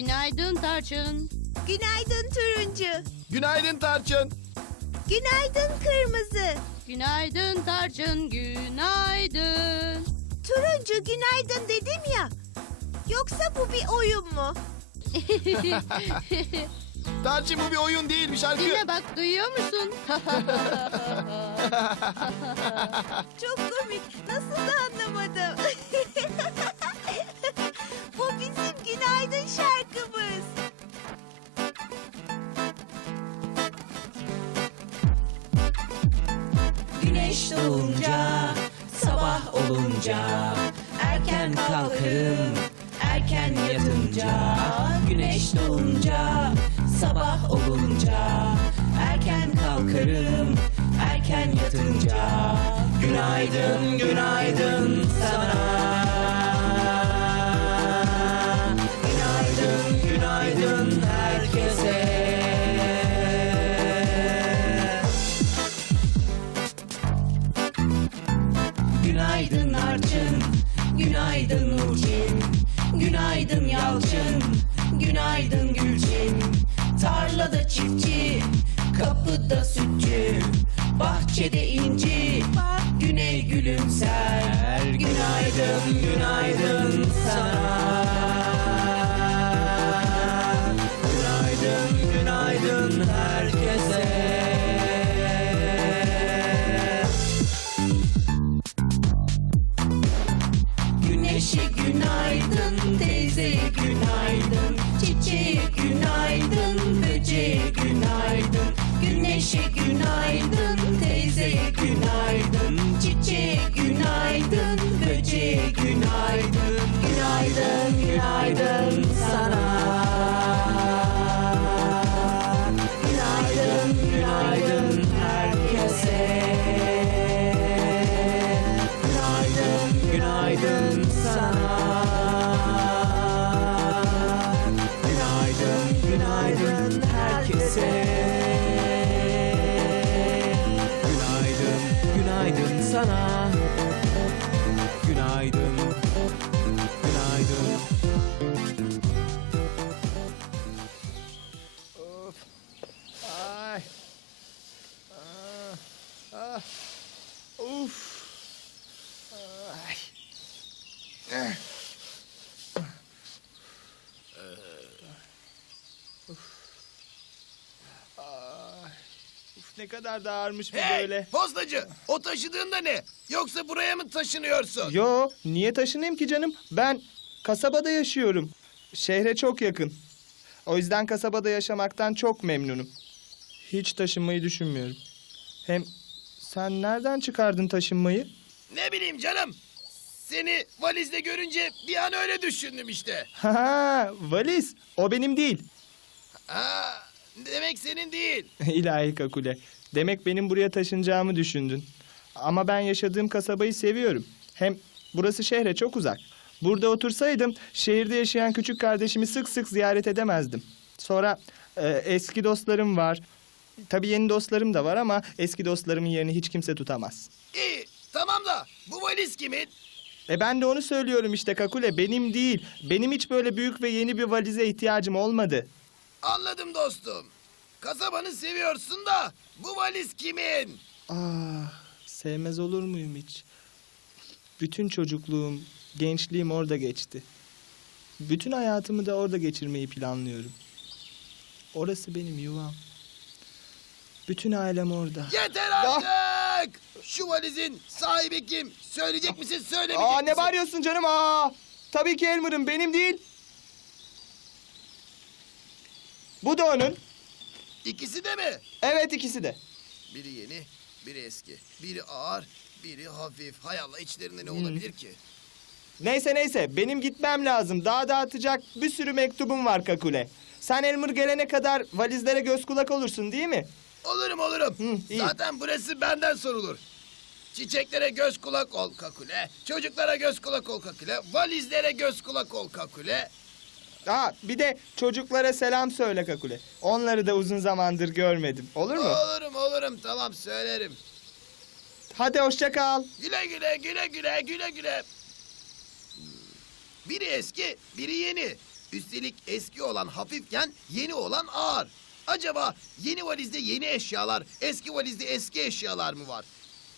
Günaydın Tarçın. Günaydın turuncu. Günaydın Tarçın. Günaydın kırmızı. Günaydın Tarçın. Günaydın. Turuncu günaydın dedim ya. Yoksa bu bir oyun mu? Tarçın bu bir oyun değil bir şarkı. Dinle bak duyuyor musun? Çok komik. Nasıl da anlamadım. Doğunca, sabah olunca Erken kalkarım, erken yatınca Güneş doğunca, sabah olunca Erken kalkarım, erken yatınca. Günaydın, günaydın sana günaydın Nurçin, günaydın Yalçın, günaydın Gülçin. Tarlada çiftçi, kapıda sütçü, bahçede inci, güney gülümser. Günaydın, günaydın sana. Günaydın sana. Günaydın, kadar da ağırmış bu Hey böyle. postacı o taşıdığın da ne? Yoksa buraya mı taşınıyorsun? Yo, niye taşınayım ki canım? Ben kasabada yaşıyorum. Şehre çok yakın. O yüzden kasabada yaşamaktan çok memnunum. Hiç taşınmayı düşünmüyorum. Hem sen nereden çıkardın taşınmayı? Ne bileyim canım. Seni valizde görünce bir an öyle düşündüm işte. Ha, valiz. O benim değil. Aa, demek senin değil. İlahi Kakule. Demek benim buraya taşınacağımı düşündün. Ama ben yaşadığım kasabayı seviyorum. Hem burası şehre çok uzak. Burada otursaydım şehirde yaşayan küçük kardeşimi sık sık ziyaret edemezdim. Sonra e, eski dostlarım var. Tabii yeni dostlarım da var ama eski dostlarımın yerini hiç kimse tutamaz. İyi tamam da bu valiz kimin? E ben de onu söylüyorum işte Kakule. Benim değil. Benim hiç böyle büyük ve yeni bir valize ihtiyacım olmadı. Anladım dostum. Kasabanı seviyorsun da bu valiz kimin? Ah, sevmez olur muyum hiç? Bütün çocukluğum, gençliğim orada geçti. Bütün hayatımı da orada geçirmeyi planlıyorum. Orası benim yuvam. Bütün ailem orada. Yeter artık! Şu valizin sahibi kim? Söyleyecek misin söylemeyecek Aa ne misin? bağırıyorsun canım? Aa! Tabii ki Elmer'ın benim değil. Bu da onun. İkisi de mi? Evet ikisi de. Biri yeni, biri eski. Biri ağır, biri hafif. Hay Allah içlerinde ne Hmm. olabilir ki? Neyse neyse benim gitmem lazım. Daha dağıtacak bir sürü mektubum var Kakule. Sen Elmer gelene kadar valizlere göz kulak olursun değil mi? Olurum olurum. Hı, iyi. Zaten burası benden sorulur. Çiçeklere göz kulak ol kakule. Çocuklara göz kulak ol kakule. Valizlere göz kulak ol kakule. Ha bir de çocuklara selam söyle Kakule. Onları da uzun zamandır görmedim. Olur mu? Olurum olurum tamam söylerim. Hadi hoşça kal. Güle güle güle güle güle güle. Biri eski, biri yeni. Üstelik eski olan hafifken yeni olan ağır. Acaba yeni valizde yeni eşyalar, eski valizde eski eşyalar mı var?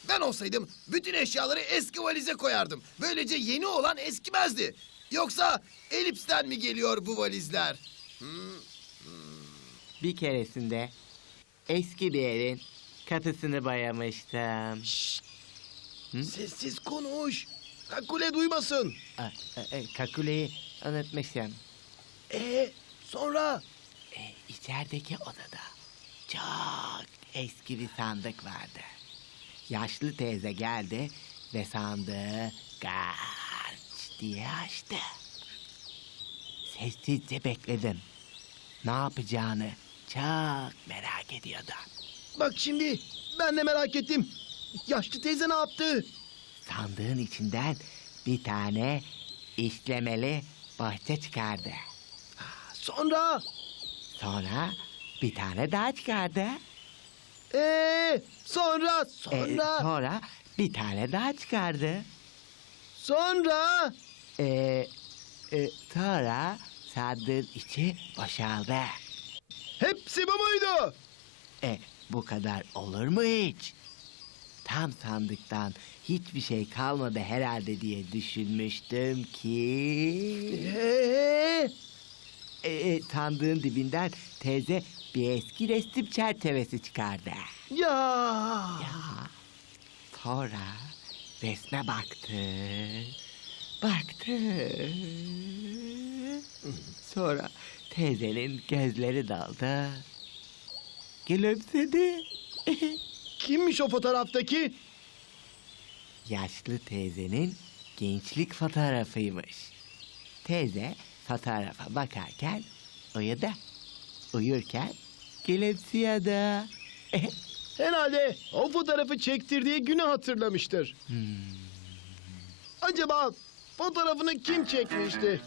Ben olsaydım bütün eşyaları eski valize koyardım. Böylece yeni olan eskimezdi. Yoksa elipsten mi geliyor bu valizler? Bir keresinde eski bir evin kapısını boyamıştım. Sessiz konuş. Kakule duymasın. Aa, e, e, Kakule'yi unutmuşum. Ee, sonra? E, içerideki odada çok eski bir sandık vardı. Yaşlı teyze geldi ve sandığı kaç diye açtı. Sessizce bekledim. Ne yapacağını çok merak ediyordum. Bak şimdi ben de merak ettim. Yaşlı teyze ne yaptı? Sandığın içinden bir tane işlemeli bahçe çıkardı. Sonra? Sonra bir tane daha çıkardı. Ee, sonra, Ee, sonra bir tane daha çıkardı. sonra. Ee, e, sonra sandığın içi boşaldı. Hepsi bu muydu? E, bu kadar olur mu hiç? Tam sandıktan hiçbir şey kalmadı herhalde diye düşünmüştüm ki... Ee, E, sandığın dibinden teyze bir eski resim çerçevesi çıkardı. ya. Ya. Sonra resme baktı. Baktı. Sonra teyzenin gözleri daldı. Gülümsedi. Kimmiş o fotoğraftaki? Yaşlı teyzenin gençlik fotoğrafıymış. Teyze fotoğrafa bakarken uyudu. Uyurken gülümsüyordu. Herhalde o fotoğrafı çektirdiği günü hatırlamıştır. Acaba fotoğrafını kim çekmişti?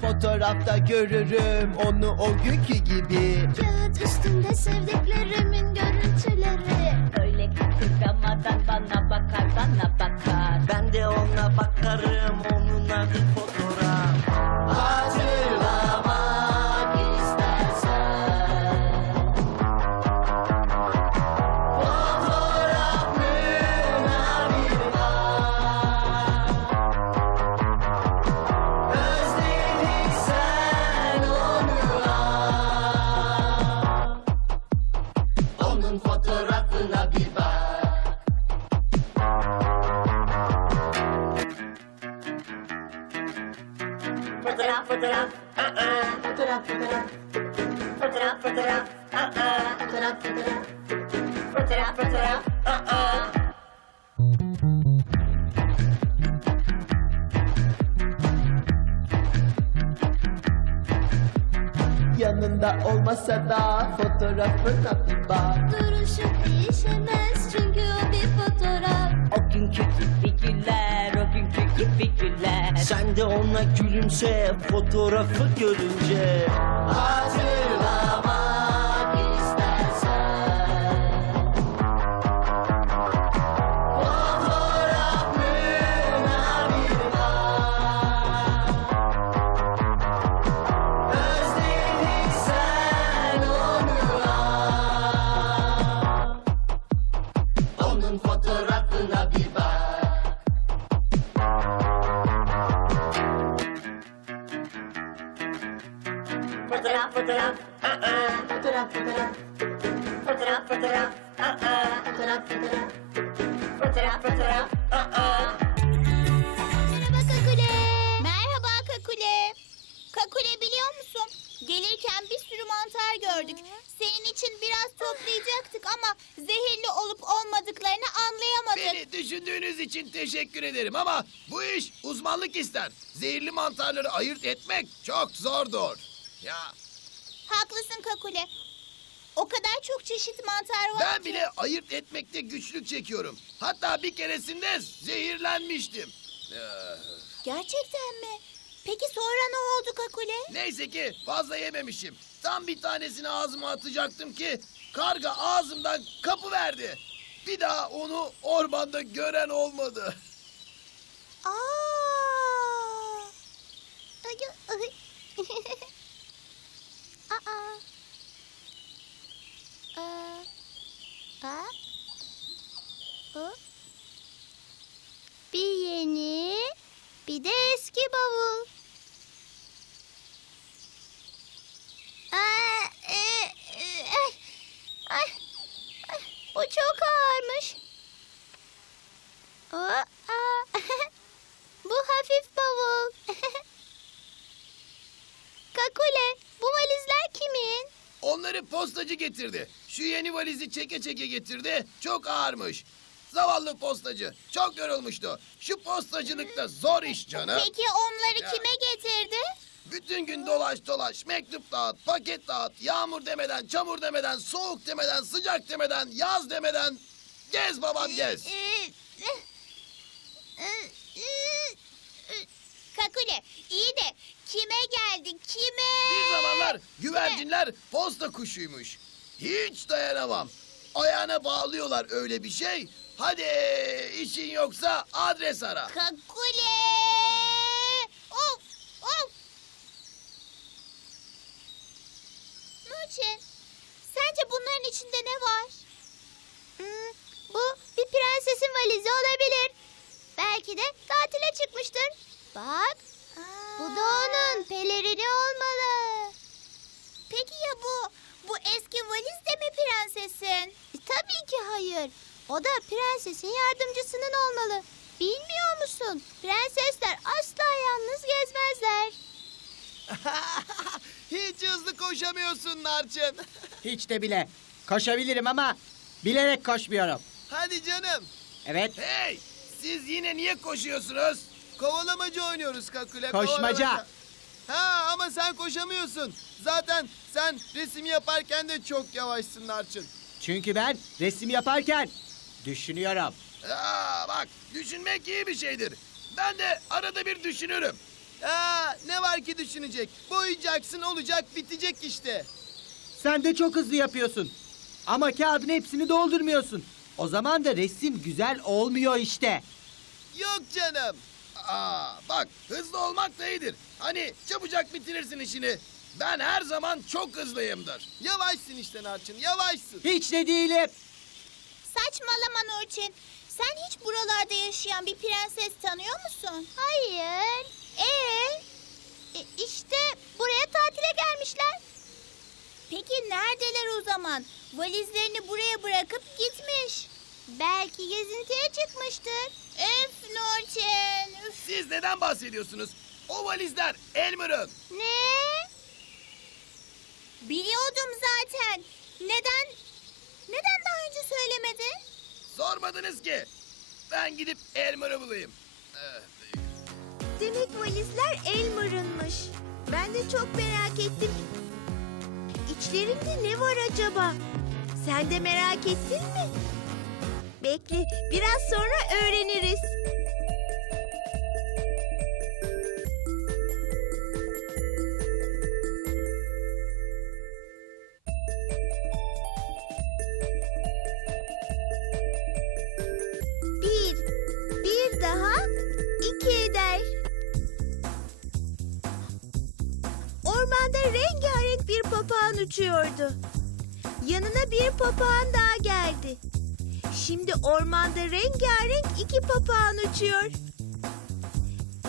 Fotoğrafta görürüm onu o günkü gibi Kağıt üstünde sevdiklerimin görüntüleri onun adı Yanında olmasa da fotoğrafına bir bak. Duruşu değişemez çünkü o bir fotoğraf. O günkü gibi güller o günkü gibi güller Sen de ona gülümse fotoğrafı görünce. Hatırlamak uzmanlık ister. Zehirli mantarları ayırt etmek çok zordur. Ya Haklısın Kakule. O kadar çok çeşit mantar var Ben ki. bile ayırt etmekte güçlük çekiyorum. Hatta bir keresinde zehirlenmiştim. Ee, Gerçekten mi? Peki sonra ne oldu Kakule? Neyse ki fazla yememişim. Tam bir tanesini ağzıma atacaktım ki karga ağzımdan kapı verdi. Bir daha onu ormanda gören olmadı. Aa! Ay. Aa. Aa. Aa. Bir yeni, bir de eski bavul. Aa, e, e, ay, ay, ay, bu çok ağırmış. O, aa. Bu hafif bavul. Kakule, bu valizler kimin? Onları postacı getirdi. Şu yeni valizi çeke çeke getirdi. Çok ağırmış. Zavallı postacı. Çok yorulmuştu. Şu postacılık da zor iş canım. Peki onları Ya. kime getirdi? Bütün gün dolaş dolaş, mektup dağıt, paket dağıt, yağmur demeden, çamur demeden, soğuk demeden, sıcak demeden, yaz demeden. Gez babam gez. Kakule, iyi de kime geldin, kime? Bir zamanlar güvercinler posta kuşuymuş. Hiç dayanamam. Ayağına bağlıyorlar öyle bir şey. Hadi işin yoksa adres ara. Kakule! Of, of! Nurçin, sence bunların içinde ne var? Hmm, bu bir prensesin valizi olabilir. Belki de tatile çıkmıştır. Bak, bu da onun pelerini olmalı. Peki ya bu? Bu eski valiz de mi prensesin? tabii ki hayır. O da prensesin yardımcısının olmalı. Bilmiyor musun? Prensesler asla yalnız gezmezler. Hiç hızlı koşamıyorsun Narçın. Hiç de bile. Koşabilirim ama bilerek koşmuyorum. Hadi canım. Evet, Hey siz yine niye koşuyorsunuz? Kovalamacı oynuyoruz Kakule. Koşmaca. kovalamaca. Ha ama sen koşamıyorsun. Zaten sen resim yaparken de çok yavaşsın Narçın. çünkü ben resim yaparken düşünüyorum. Aa, bak düşünmek iyi bir şeydir. Ben de arada bir düşünürüm. Ha ne var ki düşünecek? Boyayacaksın olacak bitecek işte. Sen de çok hızlı yapıyorsun. Ama kağıdın hepsini doldurmuyorsun. O zaman da resim güzel olmuyor işte. Yok canım. Aa, bak hızlı olmak da iyidir. Hani çabucak bitirirsin işini. Ben her zaman çok hızlıyımdır. Yavaşsın işte Narçın yavaşsın. Hiç de değilim. Saçmalama Nurçin. Sen hiç buralarda yaşayan bir prenses tanıyor musun? Hayır. Ee? E, işte buraya tatile gelmişler. Peki neredeler o zaman? Valizlerini buraya bırakıp gitmiş. Belki gezintiye çıkmıştır. Öf Nurçin. Üf. Siz neden bahsediyorsunuz? O valizler Elmer'ın. Ne? Biliyordum zaten. Neden? Neden daha önce söylemedin? Sormadınız ki. Ben gidip Elmer'ı bulayım. Eh, Demek valizler Elmer'ınmış. Ben de çok merak ettim. İçlerinde ne var acaba? Sen de merak ettin mi? Bekle, biraz sonra öğreniriz. Uçuyordu. Yanına bir papağan daha geldi. Şimdi ormanda rengarenk iki papağan uçuyor.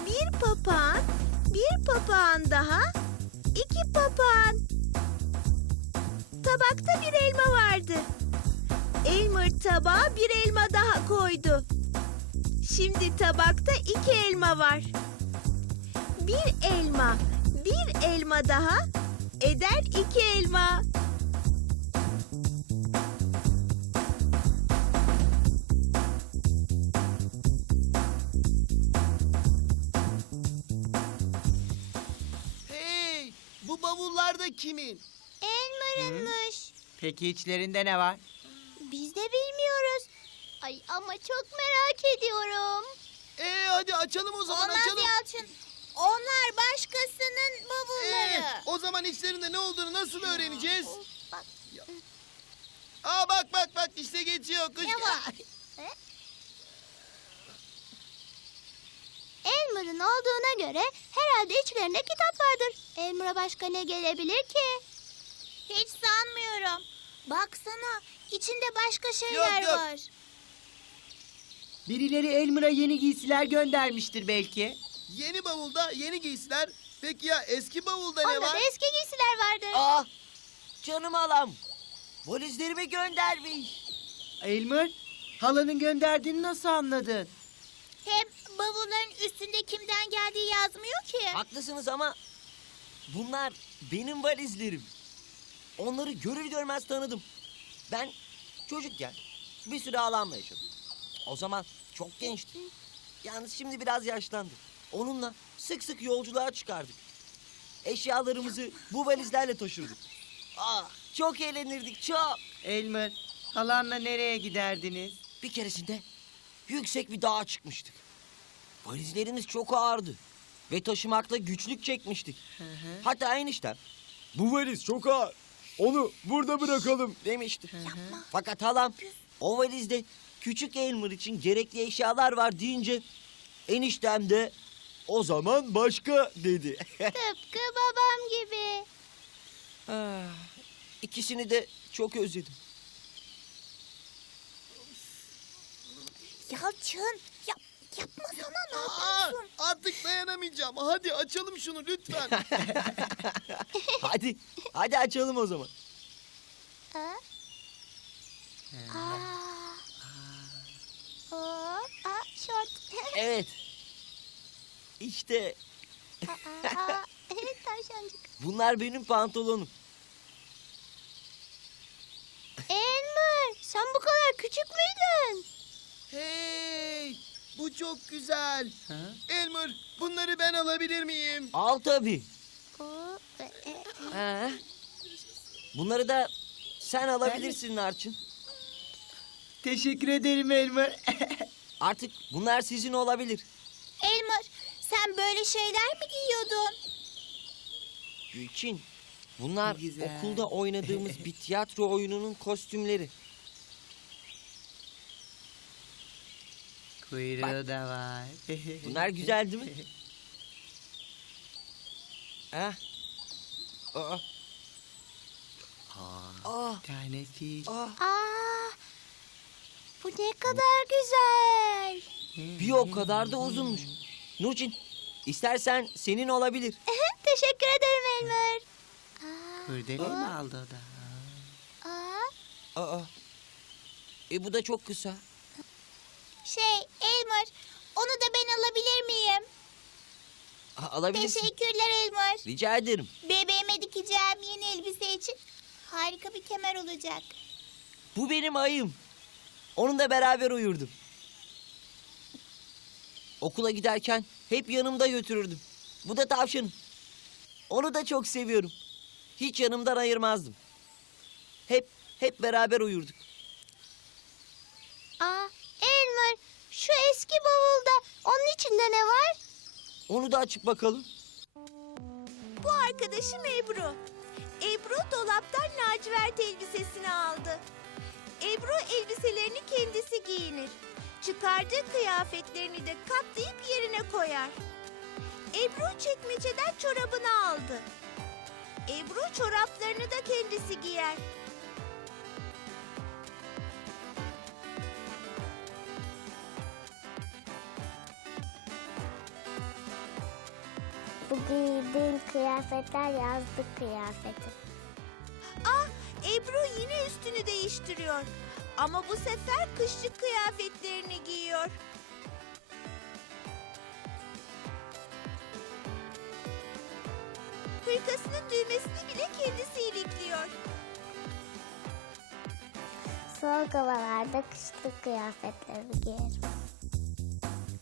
Bir papağan, bir papağan daha, iki papağan. Tabakta bir elma vardı. Elmer tabağa bir elma daha koydu. Şimdi tabakta iki elma var. Bir elma, bir elma daha eder iki elma. Hey bu bavullar da kimin? Elmer'ınmış. Peki içlerinde ne var? Biz de bilmiyoruz. Ay ama çok merak ediyorum. Ee hadi açalım o zaman Olmaz açalım. Yalçın. Onlar başkasının Ee, bavulları. o zaman içlerinde ne olduğunu nasıl öğreneceğiz? Bak. Aa bak bak bak işte geçiyor. Kuş... Ne var? Elmer'ın olduğuna göre herhalde içlerinde kitap vardır. Elmer'a başka ne gelebilir ki? Hiç sanmıyorum. Baksana içinde başka şeyler yok. var. Birileri Elmer'a yeni giysiler göndermiştir belki. Yeni bavulda yeni giysiler. Peki ya eski bavulda ne Onda var? da eski giysiler vardır. Ah canım halam. Valizlerimi göndermiş. Elmer, halanın gönderdiğini nasıl anladın? Hem bavulların üstünde kimden geldiği yazmıyor ki. Haklısınız ama bunlar benim valizlerim. Onları görür görmez tanıdım. Ben çocukken bir süre halamla yaşadım. O zaman çok gençtim. Yalnız şimdi biraz yaşlandı. Onunla sık sık yolculuğa çıkardık. Eşyalarımızı bu valizlerle taşırdık. Ah, çok eğlenirdik çok. Elmer, halanla nereye giderdiniz? Bir keresinde yüksek bir dağa çıkmıştık. Valizlerimiz çok ağırdı ve taşımakta güçlük çekmiştik. Hatta eniştem bu valiz çok ağır. Onu burada bırakalım demişti. Fakat halam o valizde küçük Elmer için gerekli eşyalar var deyince eniştem de o zaman başka dedi. Tıpkı babam gibi. Ah, İkisini de çok özledim. Yalçın yap, yapmasana ne Aa, yapıyorsun? artık dayanamayacağım. Hadi açalım şunu lütfen. Hadi, hadi açalım o zaman. Ha? Aa. Hop, aa, şort. Evet. İşte Aa, aa, Tavşancık. bunlar benim pantolonum. Elmer sen bu kadar küçük müydün? hey, bu çok güzel. Ha? Elmer, bunları ben alabilir miyim? Al tabii. Oo, e, e, Ha. Bunları da sen alabilirsin Narçın. Teşekkür ederim Elmer. Artık bunlar sizin olabilir. Elmer sen böyle şeyler mi giyiyordun? Gülçin, bunlar güzel. okulda oynadığımız bir tiyatro oyununun kostümleri. Kuyruğu da var. Bunlar güzel değil mi? Ha? Aa, Aa, ah, bir tane fil. ah. Aa, bu ne kadar güzel. Bir o kadar da uzunmuş. Nurçin, istersen senin olabilir. Teşekkür ederim Elmer. Kurdele mi aldı o da? aa, Aa. E bu da çok kısa. şey Elmer onu da ben alabilir miyim? A- alabilirsin. Teşekkürler Elmer. Rica ederim. Bebeğime dikeceğim yeni elbise için harika bir kemer olacak. Bu benim ayım. Onunla beraber uyurdum. Okula giderken hep yanımda götürürdüm. Bu da tavşanım. Onu da çok seviyorum. Hiç yanımdan ayırmazdım. Hep hep beraber uyurduk. Aa, Elmer şu eski bavulda onun içinde ne var? Onu da açıp bakalım. Bu arkadaşım Ebru. Ebru dolaptan lacivert elbisesini aldı. Ebru elbiselerini kendisi giyinir. Çıkardığı kıyafetlerini de katlayıp yerine koyar. Ebru çekmeceden çorabını aldı. Ebru çoraplarını da kendisi giyer. Bu giydiğin kıyafetler yazlık kıyafeti. Ah, Ebru yine üstünü değiştiriyor. Ama bu sefer kışlık kıyafetlerini giyiyor. Hırkasının düğmesini bile kendisi ilikliyor. Soğuk havalarda kışlık kıyafetlerimi giyerim.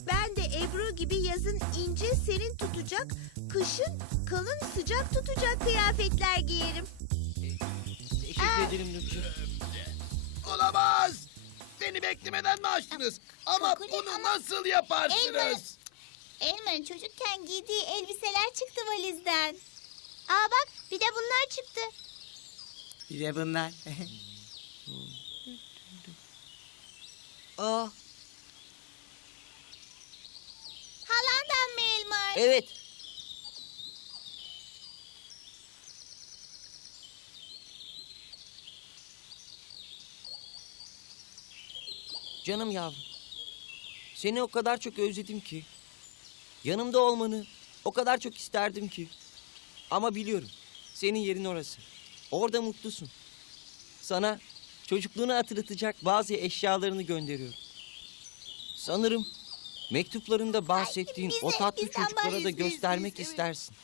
Ben de Ebru gibi yazın ince serin tutacak, kışın kalın sıcak tutacak kıyafetler giyerim. Teşekkür ederim Nurçin. Olamaz. Beni beklemeden mi açtınız? Ama bunu ama- nasıl yaparsınız? Elmer'ın çocukken giydiği elbiseler çıktı valizden. Aa bak bir de bunlar çıktı. Bir de bunlar. Aa, Halandan mı Elmer? evet. Canım yavrum. Seni o kadar çok özledim ki. Yanımda olmanı o kadar çok isterdim ki. Ama biliyorum senin yerin orası. Orada mutlusun. Sana çocukluğunu hatırlatacak bazı eşyalarını gönderiyorum. Sanırım mektuplarında bahsettiğin o bize- tatlı bizden çocuklara da göstermek biz, evet. istersin.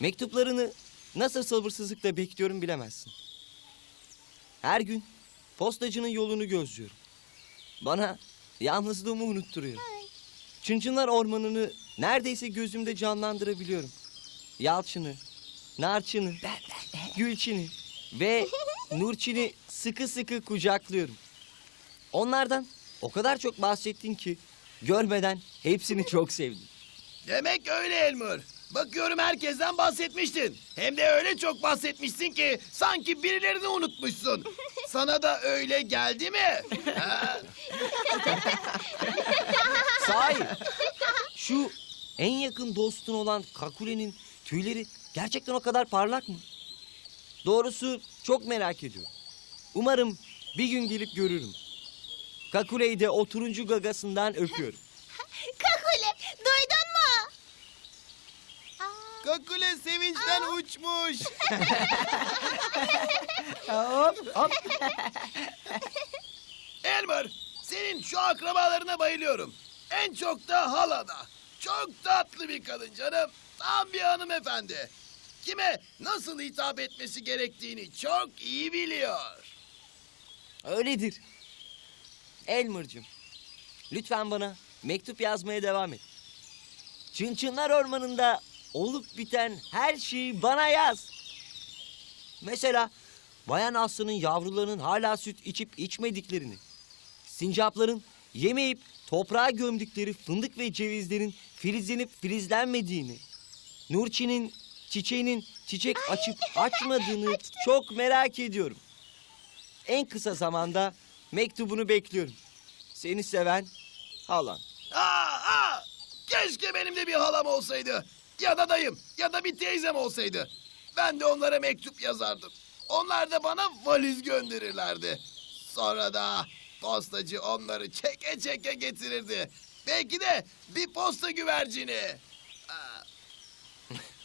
Mektuplarını nasıl sabırsızlıkla bekliyorum bilemezsin. Her gün postacının yolunu gözlüyorum. Bana yalnızlığımı unutturuyor. Çınçınlar ormanını neredeyse gözümde canlandırabiliyorum. Yalçın'ı, Narçın'ı, Gülçin'i ve Nurçin'i sıkı sıkı kucaklıyorum. Onlardan o kadar çok bahsettin ki görmeden hepsini çok sevdim. Demek öyle Elmer. Bakıyorum herkesten bahsetmiştin. Hem de öyle çok bahsetmişsin ki sanki birilerini unutmuşsun. Sana da öyle geldi mi? Ha? Sahi şu en yakın dostun olan Kakule'nin tüyleri gerçekten o kadar parlak mı? Doğrusu çok merak ediyorum. Umarım bir gün gelip görürüm. Kakule'yi de o turuncu gagasından öpüyorum. Kakule duydun mu? Aa, Kakule sevinçten uçmuş. hop hop. Elmer, senin şu akrabalarına bayılıyorum. En çok da halana. Çok tatlı bir kadın canım. Tam bir hanımefendi. Kime nasıl hitap etmesi gerektiğini çok iyi biliyor. Öyledir. Elmer'cığım, lütfen bana mektup yazmaya devam et. Çınçınlar Ormanı'nda olup biten her şeyi bana yaz. Mesela Bayan Aslı'nın yavrularının hala süt içip içmediklerini, sincapların yemeyip toprağa gömdükleri fındık ve cevizlerin filizlenip filizlenmediğini, Nurçin'in çiçeğinin çiçek açıp açmadığını çok merak ediyorum. En kısa zamanda mektubunu bekliyorum. Seni seven halan. Aa, aa! Keşke benim de bir halam olsaydı. Ya da dayım ya da bir teyzem olsaydı. Ben de onlara mektup yazardım. Onlar da bana valiz gönderirlerdi. Sonra da postacı onları çeke çeke getirirdi. Belki de bir posta güvercini.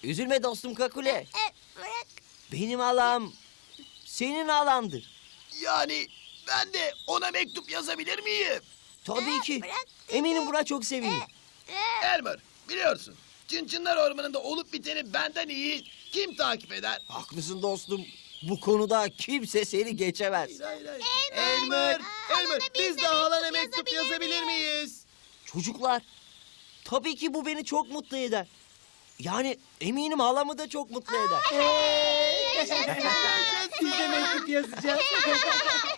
Üzülme dostum Kakule. e, bırak. Benim halam senin halandır. Yani ben de ona mektup yazabilir miyim? Tabii ki. Eminim buna çok sevinir. Elmer biliyorsun. Çınçınlar Ormanı'nda olup biteni benden iyi kim takip eder? Haklısın dostum. Bu konuda kimse seni geçemez. Hayır, hayır. Elmer, Elmer halana biz de halana mektup yazabilir miyiz? Çocuklar, tabii ki bu beni çok mutlu eder. Yani eminim halamı da çok mutlu eder. Biz de mektup yazacağız.